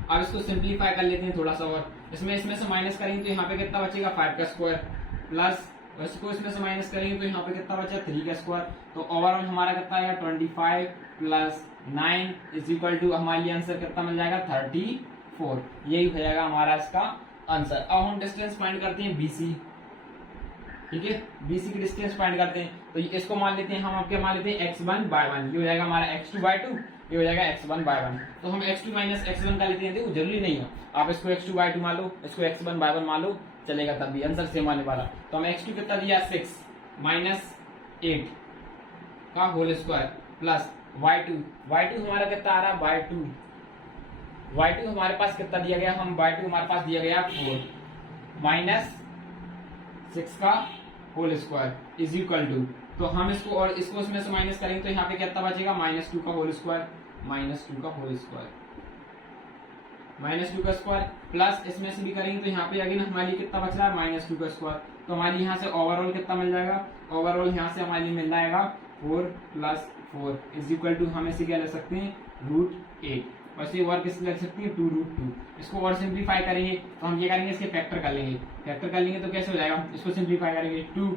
अब इसको सिंप्लीफाई कर लेते हैं थोड़ा सा, और इसमें से माइनस करेंगे तो यहाँ पे कितना बचेगा, 5 का स्क्वायर प्लस, इसको इसमें से माइनस करेंगे तो यहाँ पे कितना बचा, 3 का स्क्वायर। तो ओवरऑल हमारा कितना आएगा, 25 प्लस 9 इज इक्वल टू, हमारे लिए आंसर कितना मिल जाएगा, 34। यही हो जाएगा हमारा इसका आंसर। अब हम डिस्टेंस फाइंड करते हैं BC। ठीक है, BC की डिस्टेंस फाइंड करते हैं, तो इसको मान लेते हैं हम, आपके मान लेते हैं x1 y1, ये हो जाएगा हमारा x2 y2, ये हो जाएगा x1 y1। तो हम x2 माइनस x1 का लेते हैं, देखो जरूरी नहीं है आप इसको x2 y2 मान लो, इसको x1 y1 मान लो, चलेगा, तब भी आंसर सेम आने वाला। तो हम x2 कितना दिया, 6 माइनस 8 का होल स्क्वायर प्लस y2 हमारा कितना आ रहा है, y2 हमारे पास कितना दिया गया, हम y2 हमारे पास दिया गया 4 माइनस 6 का whole square is equal to, तो हम इसको और इसको इसमें से माइनस करेंगे तो यहाँ पे कितना बचेगा, -2 का होल स्क्वायर, -2 का होल स्क्वायर, -2 का स्क्वायर प्लस इसमें से भी करेंगे तो यहाँ पे अगेन हमारे लिए कितना बच रहा है, -2 का स्क्वायर। तो हमारे यहाँ से ओवरऑल कितना मिल जाएगा, ओवरऑल यहाँ से हमारे लिए मिल जाएगा 4 + 4 इज इक्वल टू, हम इसे क्या ले सकते हैं, √8। वैसे वर्क किससे लग सकती है 2√2। इसको और सिंप्लीफाई करेंगे तो हम ये करेंगे इसके फैक्टर कर लेंगे, फैक्टर कर लेंगे तो कैसे हो जाएगा, इसको सिंप्लीफाई करेंगे 2,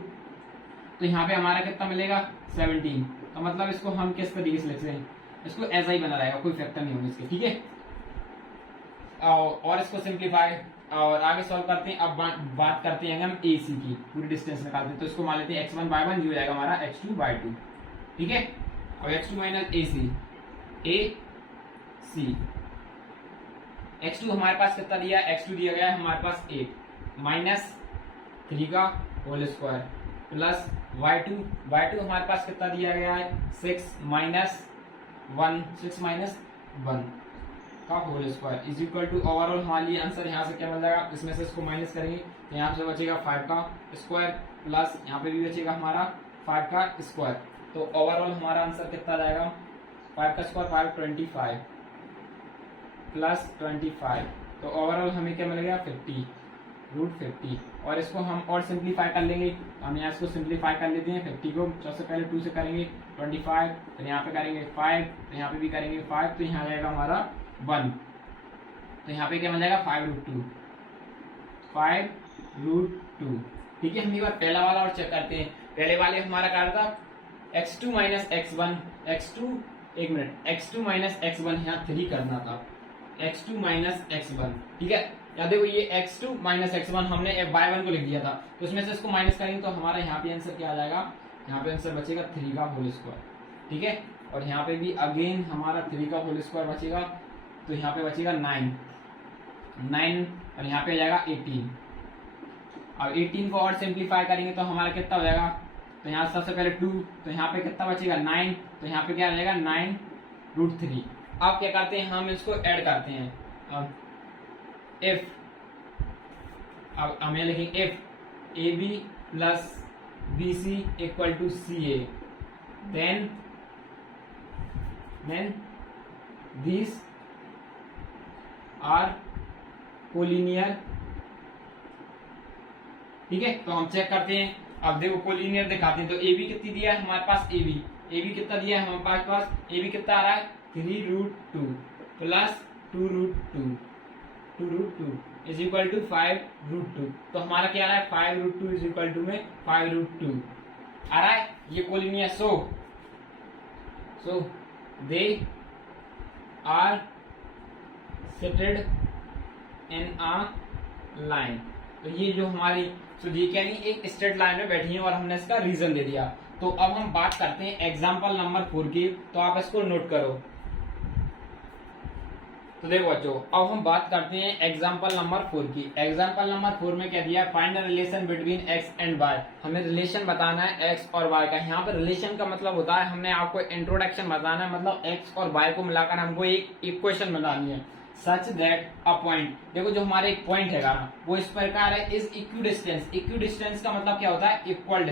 तो यहाँ पे हमारा कितना मिलेगा 17। तो मतलब इसको हम किस तरीके से लिख सकते हैं, इसको ऐसा ही बना रहेगा, कोई फैक्टर नहीं होगा इसके, ठीक है। और इसको सिंप्लीफाई और आगे सॉल्व करते हैं। अब बात करते हैं हम ए सी की, पूरी डिस्टेंस निकालते हैं तो इसको मान लेते हैं x1/1 हो जाएगा हमारा x2/2, ठीक है। अब x2 माइनस ए सी, x2 हमारे पास कितना दिया है, x2 दिया गया है हमारे पास 8 माइनस 3 का होल स्क्वायर प्लस y2 हमारे पास कितना दिया गया है 6 माइनस 1 का whole square is equal to overall हमारे लिए आंसर यहाँ से क्या मिल जाएगा, इसमें से इसको माइनस करेंगे तो यहाँ से बचेगा 5 का स्क्वायर प्लस यहाँ पे भी बचेगा हमारा 5 का स्क्वायर। तो ओवरऑल हमारा आंसर कितना जाएगा 5 का स्क्वायर 525 प्लस 25, तो ओवरऑल हमें क्या मिलेगा 50√50। और इसको हम और सिंप्लीफाई कर लेंगे, हम यहाँ इसको सिंप्लीफाई कर लेते हैं। 50 को सबसे पहले 2 से करेंगे 25, फिर यहाँ पे करेंगे 5, तो यहाँ पे भी करेंगे 5, तो यहाँ जाएगा हमारा 1, तो यहाँ पे क्या मिल जाएगा 5√2। ठीक है, हम एक बार पहला वाला और चेक करते हैं। पहले वाले हमारा क्या था x2 minus x1, x2 minus x1 यहाँ 3 करना था, x2 माइनस x1, ठीक है। याद देखो ये x2 माइनस x1 हमने y1 को लिख दिया था, तो इसमें से इसको माइनस करेंगे तो हमारा यहाँ पे आंसर क्या आ जाएगा, यहाँ पे आंसर बचेगा 3 का होल स्क्वायर, ठीक है। और यहाँ पे भी अगेन हमारा 3 का होल स्क्वायर बचेगा, तो यहाँ पे बचेगा 9 और यहाँ पे आ जाएगा 18। अब 18 को और सिंप्लीफाई करेंगे तो हमारा कितना हो जाएगा, तो यहाँ सबसे पहले 2, तो यहाँ पे कितना बचेगा 9, तो यहाँ पे क्या आ जाएगा 9√3। अब क्या करते हैं, हम इसको ऐड करते हैं। अब if, अब हम लिखेंगे if AB plus BC equal to CA, then these are collinear, ठीक है। तो हम चेक करते हैं, अब देखो कोलिनियर दिखाते हैं। तो AB कितनी दिया है हमारे पास, AB कितना दिया है हमारे पास, AB कितना आ रहा है 3√2 प्लस 2√2 इज इक्वल टू 5√2। तो हमारा क्या आ रहा है 5√2 इज इक्वल टू में 5√2 आ रहा है। ये collinear so they are seated in a line. तो ये जो हमारी ये क्या नहीं एक स्ट्रेट लाइन में बैठी है और हमने इसका रीजन दे दिया। तो अब हम बात करते हैं एग्जाम्पल नंबर 4 की, तो आप इसको नोट करो। तो देखो बच्चों, अब हम बात करते हैं एग्जाम्पल नंबर 4 की। एग्जाम्पल नंबर 4 में क्या दिया है, find the relation between x and y. हमें रिलेशन बताना है एक्स और वाई का। यहाँ पर रिलेशन का मतलब होता है, हमने आपको इंट्रोडक्शन बताना है, मतलब एक्स और वाई को मिलाकर हमको एक इक्वेशन बनानी है सच दैट अ पॉइंट। देखो जो हमारे एक पॉइंट है वो इस प्रकार है, इज इक्विडिस्टेंस। इक्विडिस्टेंस का मतलब क्या होता है, equal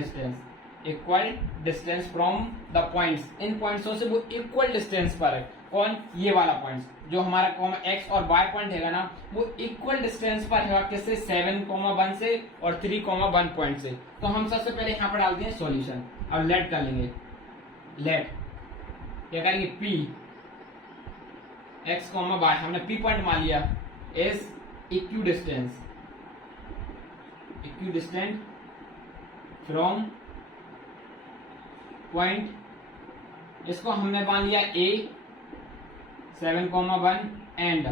distance from the points. इन पॉइंट्सों से वो इक्वल डिस्टेंस पर है। कौन, ये वाला पॉइंट जो हमारा एक्स और वाई पॉइंट है ना, वो इक्वल डिस्टेंस पर है किससे, 7,1 से और 3,1 पॉइंट से। तो हम सबसे पहले यहाँ पर डालते हैं सॉल्यूशन। अब लेट कर लेंगे, लेट क्या करेंगे, पी एक्स वाई, हमने पी पॉइंट मान लिया, इज इक्विडिस्टेंट फ्रॉम पॉइंट, इसको हमने मान लिया ए 7,1 एंड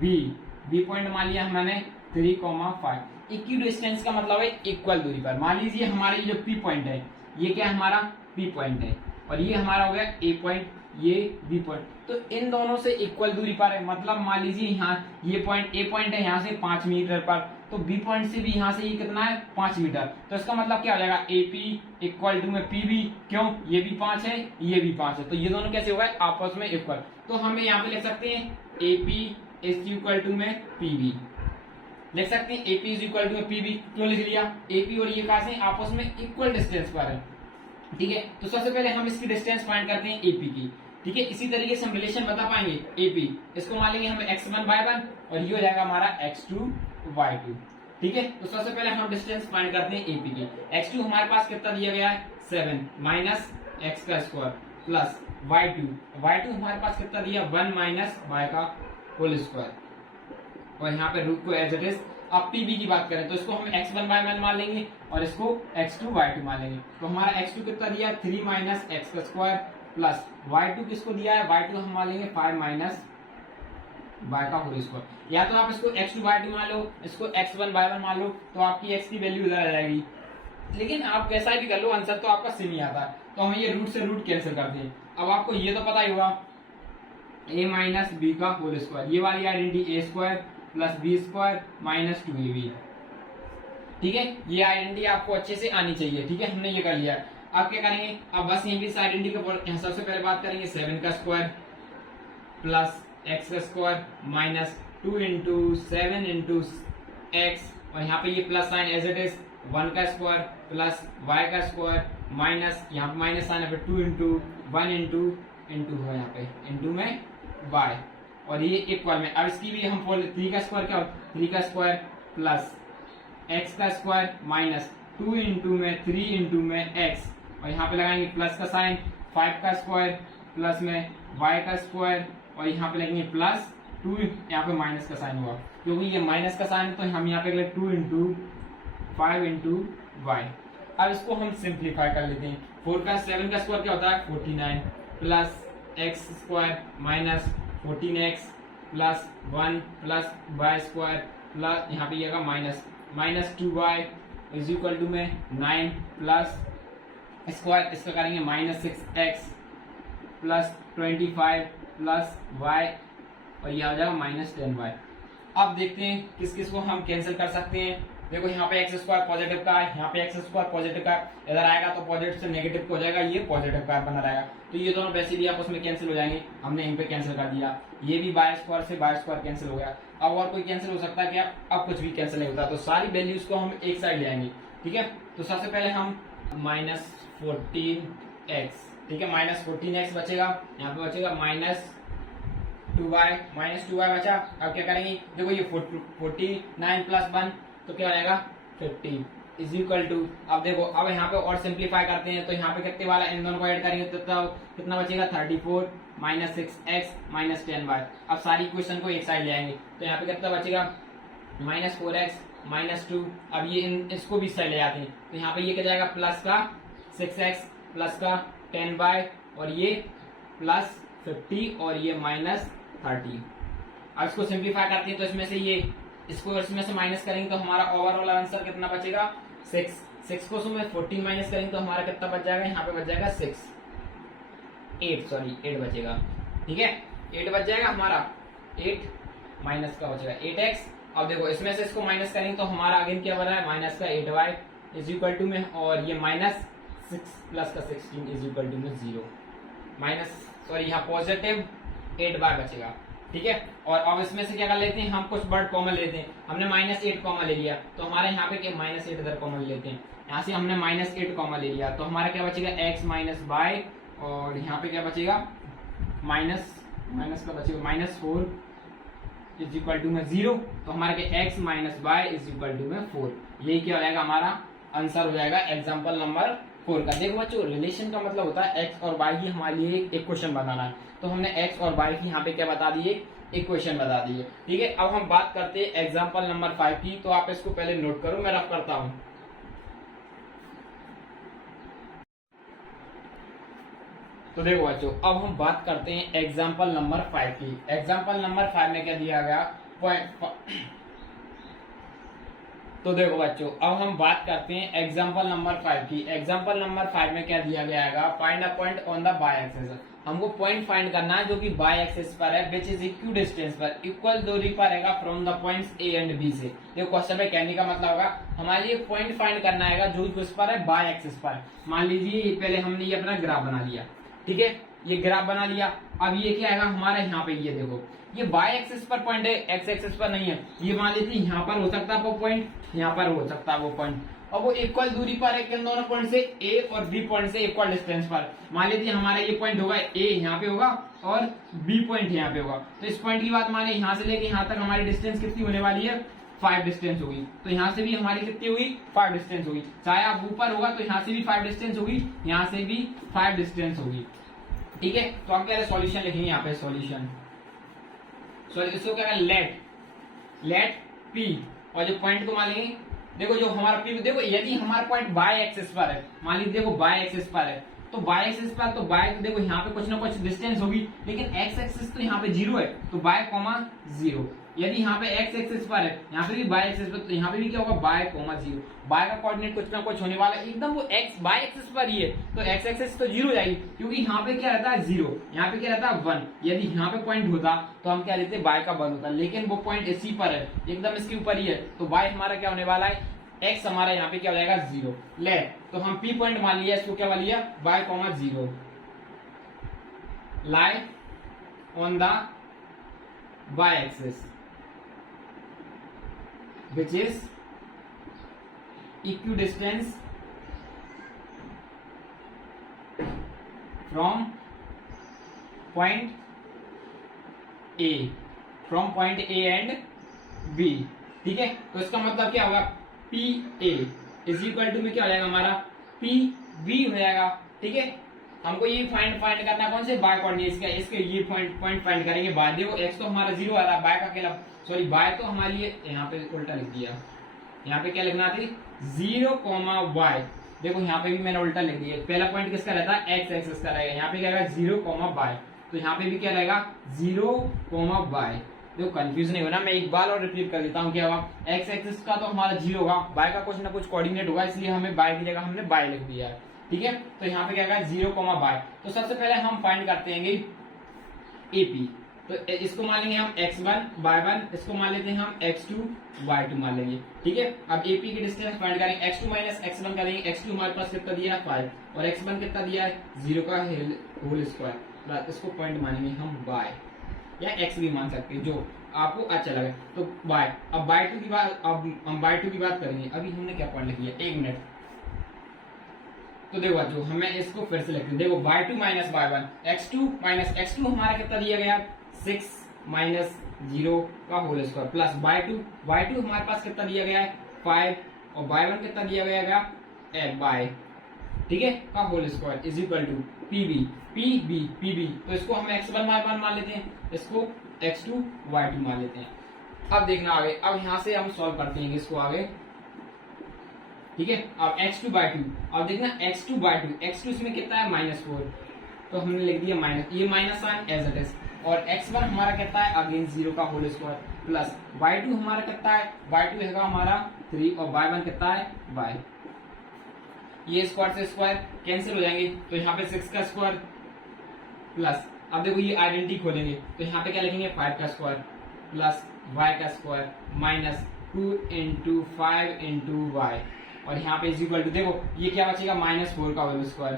बी पॉइंट मान लिया हमने 3,5। इक्विडिस्टेंस का मतलब है इक्वल दूरी पर। मान लीजिए हमारी जो पी पॉइंट है, ये क्या हमारा पी पॉइंट है और ये हमारा हो गया ए पॉइंट, ये बी पॉइंट। तो इन दोनों से इक्वल दूरी पर है। मतलब मान लीजिए यहाँ ये पॉइंट ए पॉइंट है यहाँ से 5 मीटर पर, तो बी पॉइंट से भी यहाँ से ये कितना है 5 मीटर। तो इसका मतलब क्या हो जाएगा, ए पी इक्वल टू में पी बी, क्यों, ये भी 5 है ये भी 5 है, तो ये दोनों कैसे हो गए आपस में इक्वल। तो हमें यहाँ पे लिख सकते हैं A P is equal to में पी बी, लिख सकते हैं A P is equal to में पी बी। क्यों लिख लिया, ए पी और ये कहा से आपस में इक्वल डिस्टेंस पर है, ठीक है। तो सबसे पहले हम इसकी डिस्टेंस फाइंड करते हैं एपी की, ठीक है। इसी तरीके से हम रिलेशन बता पाएंगे एपी, इसको मान लेंगे हम x1 y1 और ये हो जाएगा हमारा x2 y2, ठीक है। तो सबसे पहले हम डिस्टेंस फाइंड करते हैं एपी की। x2 हमारे पास कितना दिया गया है 7 माइनस एक्स का स्क्वायर प्लस y2 हमारे पास कितना दिया 1 माइनस y का होल स्क्वायर, और यहाँ पे रूट को एज इट इज। अब पीबी की बात करें तो इसको हम x1 y1 मान लेंगे और इसको x2 y2 मान लेंगे। तो हमारा x2 कितना दिया 3 माइनस एक्स का स्क्वायर प्लस y2 किसको दिया है y2 हम मान लेंगे 5 माइनस y का होल स्क्वायर। या तो आप इसको x2 y2 मान लो, इसको x1 y1 मान लो, तो आपकी x की वैल्यू इधर आ जाएगी। लेकिन आप कैसा भी कर लो आंसर तो आपका सेम ही आता है, तो हम ये रूट से रूट कैंसिल करते हैं। अब आपको ये तो पता ही होगा a माइनस बी का होल स्क्वायर, ये वाली identity A square plus B square minus 2ab। ठीक है, ये आइडेंटिटी आपको अच्छे से आनी चाहिए। ठीक है, हमने ये कर लिया। अब क्या करेंगे, अब बस यहीं भी इस आइडेंटिटी को सबसे पहले बात करेंगे 7 का स्क्वायर प्लस एक्स का square minus 2 into 7 into x, और यहाँ पे ये plus sign as it is 1 का स्क्वायर प्लस वाई का स्क्वायर माइनस यहाँ पे माइनस साइन है 2 इंटू 1 इंटू है यहाँ पे इंटू में y, और ये इक्वल में। अब इसकी भी हम 3 का स्क्वायर क्या 3 का स्क्वायर प्लस x का स्क्वायर माइनस 2 इंटू में 3 इंटू में x, और यहाँ पे लगाएंगे प्लस का साइन 5 का स्क्वायर प्लस में y का स्क्वायर, और यहाँ पे लगेंगे प्लस 2, यहाँ पे माइनस का साइन हुआ क्योंकि ये माइनस का साइन, तो हम यहाँ पे 2 इंटू 5 इंटू y। अब इसको हम सिंप्लीफाई कर लेते हैं। 4 का 7 का स्क्वायर क्या होता है 49 plus x square minus 14x plus 1 plus y square plus यहाँ पे ये minus 2y is equal to में 9 प्लस स्क्वायर इसका करेंगे minus 6x plus 25 plus y, और ये आ जाएगा माइनस 10y। अब देखते हैं किस किस को हम कैंसिल कर सकते हैं। देखो यहाँ पे एक्स स्क्वायर पॉजिटिव का है, यहाँ पे एक्स स्क्वायर पॉजिटिव का इधर आएगा तो पॉजिटिव से नेगेटिव हो जाएगा, ये पॉजिटिव का बना रहेगा, तो ये दोनों वैसे भी आपस में कैंसिल हो जाएंगे। हमने यहीं पे कैंसिल कर दिया, ये भी बाय स्क्वायर से बाय स्क्वायर कैंसिल हो गया। अब और कोई कैंसिल हो सकता है क्या? अब कुछ भी कैंसिल नहीं होता, तो सारी वैल्यूज को हम एक साइड ले आएंगे। ठीक है, तो सबसे पहले हम माइनस 14x, ठीक है माइनस 14x बचेगा, यहाँ पे बचेगा माइनस 2y बचा। अब क्या करेंगे, देखो ये 49 प्लस 1 तो क्या हो जाएगा 50 इज इक्वल टू। अब देखो अब यहाँ पे और सिंप्लीफाई करते हैं, तो यहाँ पे कितने वाला इन दोनों को ऐड करेंगे तो कितना बचेगा 34 माइनस 6x माइनस 10y। अब सारी इक्वेशन को एक साइड ले आएंगे, तो यहाँ पे कितना बचेगा माइनस 4x माइनस 2। अब ये इसको भी इस साइड ले आते हैं, तो यहाँ पे ये क्या जाएगा प्लस का 6x प्लस का 10y, और ये प्लस 50 और ये माइनस 30। अब इसको सिंप्लीफाई करते हैं, तो इसमें से ये इसको इसमें से माइनस करेंगे तो हमारा ओवरऑल आंसर कितना बचेगा 6 को उसमें 14 माइनस करेंगे तो हमारा कितना बच जाएगा, यहाँ पे बच जाएगा 8 बचेगा। ठीक है 8 बच जाएगा हमारा, 8 माइनस का बचेगा 8x। अब देखो इसमें से इसको माइनस करेंगे तो हमारा अगेन क्या बना है माइनस का 8y इज इक्वल टू में, और ये माइनस 6 प्लस का 16 इज इक्वल टू में 0 माइनस यहाँ पॉजिटिव 8y बचेगा। ठीक है, और अब इसमें से क्या कर लेते हैं, हम कुछ वर्ड कॉमन लेते हैं। हमने माइनस 8 कॉमन ले लिया, तो हमारे यहाँ पे क्या माइनस 8 इधर कॉमन लेते हैं, यहाँ से हमने माइनस 8 कॉमन ले लिया, तो हमारा क्या बचेगा x माइनस वाई, और यहाँ पे क्या बचेगा माइनस का बचेगा माइनस 4 इज इक्वल टू में 0, तो हमारा क्या x minus y is equal to में 4। यही क्या हो जाएगा हमारा आंसर हो जाएगा एग्जाम्पल नंबर 4 का। देखो बच्चों रिलेशन का मतलब होता है x और y की हमारे लिए एक इक्वेशन बनाना है, तो हमने x और y की यहाँ पे क्या बता दिए इक्वेशन बता दी है। ठीक है, अब हम बात करते हैं एग्जाम्पल नंबर 5 की, तो आप इसको पहले नोट करो, मैं रफ करता हूं। तो देखो बच्चों अब हम बात करते हैं एग्जाम्पल नंबर 5 की। एग्जाम्पल नंबर 5 में क्या दिया गया तो देखो बच्चों अब हम बात करते हैं एग्जाम्पल नंबर 5 की। एग्जाम्पल नंबर 5 में क्या दिया गया है, find a point on the y axis. हमको पॉइंट फाइंड करना है जो कि बाय एक्सिस पर है, विच इज इक्वल डिस्टेंस पर, इक्वल दूरी पर रहेगा from the points A and B से। देखो क्वेश्चन में कहने का मतलब होगा हमारे लिए पॉइंट फाइंड करना है जो किस पर है बाय एक्सिस पर। मान लीजिए पहले हमने ये अपना ग्राफ बना लिया, ठीक है ये ग्राफ बना लिया। अब ये क्या आएगा हमारा यहाँ पे, ये देखो ये बाय एक्सिस पर पॉइंट है, एक्स एक्सिस पर नहीं है। ये मान लीजिए यहाँ पर हो सकता है वो पॉइंट, यहाँ पर हो सकता है वो पॉइंट, और वो इक्वल दूरी पर है किन दोनों पॉइंट से, ए और बी पॉइंट से इक्वल डिस्टेंस पर। मान लीजिए हमारा ये पॉइंट होगा ए यहाँ पे होगा और बी पॉइंट यहाँ पे होगा, तो इस पॉइंट की बात माने यहाँ से लेके यहाँ तक हमारी डिस्टेंस कितनी होने वाली है 5 डिस्टेंस होगी। तो यहाँ से भी हमारी कितनी हुई 5 डिस्टेंस होगी। चाहे आप ऊपर होगा तो यहाँ से भी 5 डिस्टेंस होगी, यहाँ से भी 5 डिस्टेंस होगी। ठीक है, तो हम कह रहे सॉल्यूशन लिखेंगे यहाँ पे सॉल्यूशन। इसको क्या लेट पी, और जो पॉइंट को मान लेंगे, देखो जो हमारा पी, देखो यदि हमारा पॉइंट बाय एक्सिस पर है, मान लीजिए देखो बाय एक्सिस पर है, तो बाय एक्सिस पर तो बाय देखो यहाँ पे कुछ ना कुछ डिस्टेंस होगी, लेकिन एक्स एक्सिस तो यहाँ पे 0 है, तो बाय कॉमा 0। यदि यहाँ पे एक्स एक्सिस पर है, यहाँ पे भी बाय एक्सिस पर, तो यहाँ पे भी क्या होगा बाय कॉमा 0। बाय का कोऑर्डिनेट कुछ ना कुछ होने वाला है, एकदम वो एक्स बाय एक्सिस पर ही है, तो एक्स एक्सिस तो 0 जाएगी, क्योंकि यहाँ पे क्या रहता है 0, यहाँ पे क्या रहता है 1। यदि यहाँ पे पॉइंट होता तो हम क्या लेते बाय का 1 होता, लेकिन वो पॉइंट इसी पर है, एकदम इसके ऊपर ही है, तो बाय हमारा क्या होने वाला है, एक्स हमारा यहाँ पे क्या हो जाएगा 0। ले तो हम पी पॉइंट मान लिया, इसको क्या मान लिया y comma 0, lie on the y axis which is equidistance from point A and B। ठीक है, तो इसका मतलब क्या होगा P A is equal to में क्या हो जाएगा हमारा पी बी हो जाएगा। ठीक है, हमको ये फाइंड करना कौन से बाय कोऑर्डिनेट्स का, इसके ये पॉइंट फाइंड करेंगे। बाय देखो एक्स तो हमारा 0 आ रहा है, बाय का अकेला सॉरी बाय तो हमारे लिए यहाँ पे उल्टा लिख दिया, यहाँ पे क्या लिखना थी 0 कॉमा वाई, देखो यहाँ पे भी मैंने उल्टा लिख दिया। पहला पॉइंट किसका रहता है एक्स एक्सिस का रहेगा, यहाँ पे क्या रहेगा 0 कॉमा वाई, तो यहाँ पे भी क्या रहेगा 0 कॉमा वाई। देखो कंफ्यूज नहीं होना, मैं एक बार और रिपीट कर देता हूँ। क्या होगा एक्स एक्सिस का तो हमारा 0 होगा, बाय का कुछ ना कुछ कोऑर्डिनेट होगा, इसलिए हमें बाय की जगह हमने बाय लिख दिया है। ठीक है, तो यहाँ पे क्या होगा 0 कॉमा बाय। तो सबसे पहले हम फाइंड करते हैं एपी, तो इसको मान लेंगे हम x1 y1, इसको मान लेते हैं हम x2 y2 मान लेंगे। ठीक है, अब एपी की डिस्टेंस फाइंड करेंगे, x2 माइनस x1 करेंगे। x2 हमारे पास कितना दिया है 5 और x1 कितना दिया है 0 का होल स्क्वायर, इसको पॉइंट मानेंगे हम y या x भी मान सकते हैं जो आपको अच्छा लगे। तो y, अब y2 की बात, अब हम y2 की बात करेंगे। अभी हमने क्या पॉइंट लिखी है 1 मिनट, तो देखो जो हमें इसको फिर से लिखते हैं। देखो y2 minus y1, x2 minus x2 हमारा कितना दिया गया 6 माइनस 0 का होल स्क्वायर प्लस y2 हमारे पास कितना दिया गया है 5 और y1 कितना दिया गया बाय, ठीक है, का whole square is equal to PB. तो इसको हम x1 y1 मान लेते हैं, इसको x2 y2 मान लेते हैं। अब देखना आगे, अब यहाँ से हम सॉल्व करते हैं इसको आगे। ठीक है, अब x2 by 2, अब देखना x2 इसमें कितना है -4, तो हमने लिख दिया माइनस, ये minus sign as it is, और x1 हमारा कितना है अगेन 0 का होल स्क्वायर प्लस y2 हमारा कितना है, y2 है हमारा 3 और y1 कितना है y। ये स्क्वायर से स्क्वायर कैंसिल हो जाएंगे, तो यहाँ पे 6 का स्क्वायर प्लस, अब देखो ये आइडेंटिटी खोलेंगे, तो यहाँ पे क्या लिखेंगे 5 का स्क्वायर प्लस y का square minus 2 into 5 into y, और यहाँ पे इज इक्वल टू, देखो ये क्या बचेगा -4 का होल स्क्वायर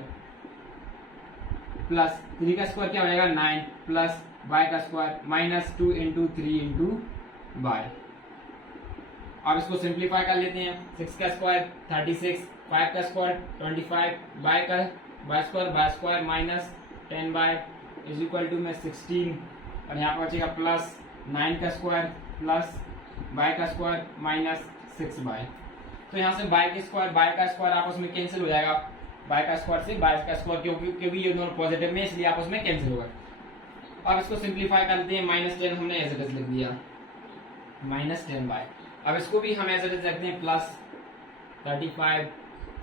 प्लस 3 का स्क्वायर क्या हो जाएगा 9 प्लस y का square minus 2 into 3 into y। अब इसको सिंप्लीफाई कर लेते हैं, 6 का स्क्वायर 36, 5 का square 25, y square minus 10y is equal to में 16, और यहाँ पर बचेगा प्लस 9 का स्क्वायर प्लस y का स्क्वायर माइनस 6y। तो यहाँ से y का स्क्वायर आपस में कैंसिल हो जाएगा, y का स्क्वायर से y का स्क्वायर, क्योंकि ये दोनों पॉजिटिव में, इसलिए आपस में कैंसिल होगा। अब इसको सिंप्लीफाई करते हैं, -10 हमने एज इट इज लिख दिया -10y। अब इसको भी हम एज इट इज रखते हैं प्लस 35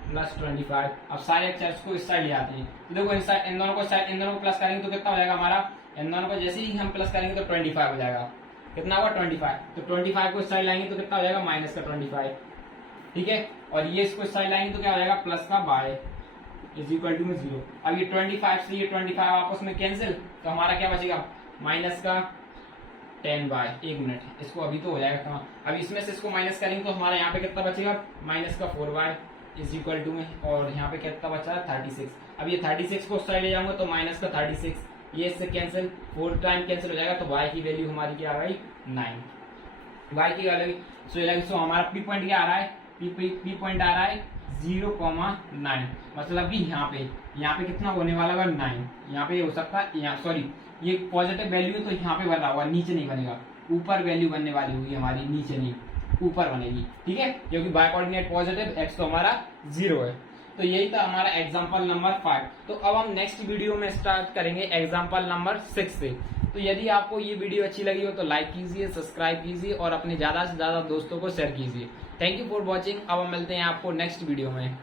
प्लस 25। अब सारे अक्षर को इस साइड ले आते हैं, तो देखो इन दोनों को प्लस करेंगे तो कितना हो जाएगा हमारा, इन दोनों को जैसे ही हम प्लस करेंगे तो 25 हो जाएगा। कितना होगा 25, तो 25 को इस साइड लाएंगे तो कितना हो जाएगा माइनस का 25। ठीक है, और ये इसको इस साइड लाएंगे तो क्या हो जाएगा प्लस का y इज इक्वल टू में 0। अब ये 25 से ये 25 आपस में कैंसिल, तो हमारा क्या बचेगा माइनस का 10y। 1 मिनट, इसको अभी तो हो जाएगा कहाँ, अब इसमें से इसको माइनस करेंगे तो हमारा यहाँ पे कितना बचेगा माइनस का 4y इज इक्वल टू में, और यहाँ पे कितना बचा है 36। अब ये 36 को साइड ले जाऊंगा तो माइनस का 36, ये इससे कैंसिल 4 टाइम कैंसिल हो जाएगा, तो y की वैल्यू हमारी क्या आ गई 9। y की वैल्यू सो हमारा पी पॉइंट क्या आ रहा है, पी पॉइंट आ रहा है 0,9, मतलब कि यहाँ पे कितना होने वाला होगा 9। यहाँ पे हो सकता है, सॉरी ये पॉजिटिव वैल्यू है तो यहाँ पे बन रहा होगा, नीचे नहीं बनेगा, ऊपर वैल्यू बनने वाली होगी हमारी, नीचे नहीं ऊपर बनेगी। ठीक है, क्योंकि बाय कोऑर्डिनेट पॉजिटिव, x तो हमारा 0 है। तो यही था हमारा एग्जाम्पल नंबर 5। तो अब हम नेक्स्ट वीडियो में स्टार्ट करेंगे एग्जाम्पल नंबर 6 से। तो यदि आपको ये वीडियो अच्छी लगी हो तो लाइक कीजिए, सब्सक्राइब कीजिए और अपने ज्यादा से ज्यादा दोस्तों को शेयर कीजिए। Thank you for watching. अब हम मिलते हैं आपको नेक्स्ट वीडियो में।